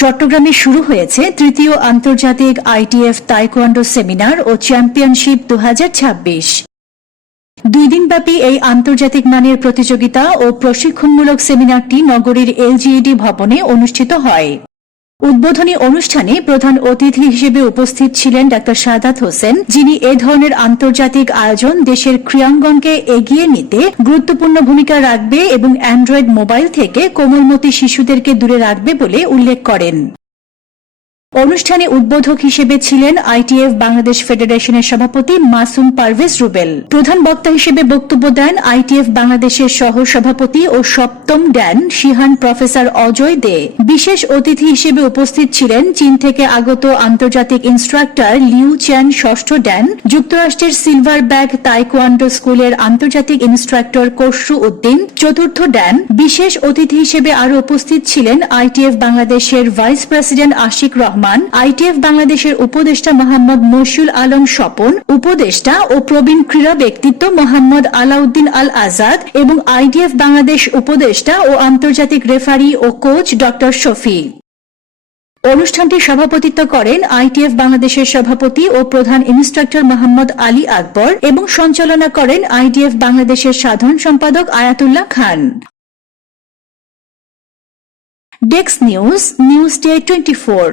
চট্টগ্রামে শুরু হয়েছে তৃতীয় আন্তর্জাতিক আইটিএফ তাইকোয়ান্ডো সেমিনার ও চ্যাম্পিয়নশিপ 2026। 2 দিনব্যাপী এই আন্তর্জাতিক মানের প্রতিযোগিতা ও প্রশিক্ষণমূলক সেমিনারটি নগরীর এলজিইডি ভবনে অনুষ্ঠিত হয়। উদ্বোধনী অনুষ্ঠানে প্রধান অতিথি হিসেবে উপস্থিত ছিলেন ডাক্তার সাদাত হোসেন, যিনি এ ধরনের আন্তর্জাতিক আয়োজন দেশের ক্রীড়াঙ্গনকে এগিয়ে নিতে গুরুত্বপূর্ণ ভূমিকা রাখবে এবং অ্যান্ড্রয়েড মোবাইল থেকে কোমলমতি শিশুদেরকে দূরে রাখবে বলে উল্লেখ করেন। অনুষ্ঠানে উদ্বোধক হিসেবে ছিলেন আইটিএফ বাংলাদেশ ফেডারেশনের সভাপতি মাসুম পারভেজ রুবেল। প্রধান বক্তা হিসেবে বক্তব্য দেন আইটিএফ বাংলাদেশের সহ সভাপতি ও সপ্তম ড্যান শিহান প্রফেসর অজয় দে। বিশেষ অতিথি হিসেবে উপস্থিত ছিলেন চীন থেকে আগত আন্তর্জাতিক ইন্সট্রাক্টর লিউ চ্যান ষষ্ঠ ড্যান, যুক্তরাষ্ট্রের সিলভার ব্যাগ তাইকোয়ান্ডো স্কুলের আন্তর্জাতিক ইন্সট্রাক্টর কসরু উদ্দিন চতুর্থ ড্যান। বিশেষ অতিথি হিসেবে আরও উপস্থিত ছিলেন আইটিএফ বাংলাদেশের vice president Ashik Rahman, ITF বাংলাদেশের উপদেষ্টা মোহাম্মদ মশিউল আলম স্বপন, উপদেষ্টা ও প্রবীণ ক্রীড়া ব্যক্তিত্ব মোহাম্মদ আলাউদ্দিন আল আজাদ এবং আইটিএফ বাংলাদেশ উপদেষ্টা ও আন্তর্জাতিক রেফারি ও কোচ ডক্টর শফি। অনুষ্ঠানটি সভাপতিত্ব করেন আইটিএফ বাংলাদেশের সভাপতি ও প্রধান ইন্সট্রাক্টর মোহাম্মদ আলী আকবর এবং সঞ্চালনা করেন আইটিএফ বাংলাদেশের সাধারণ সম্পাদক Ayatullah Khan. Desk news, news day 24।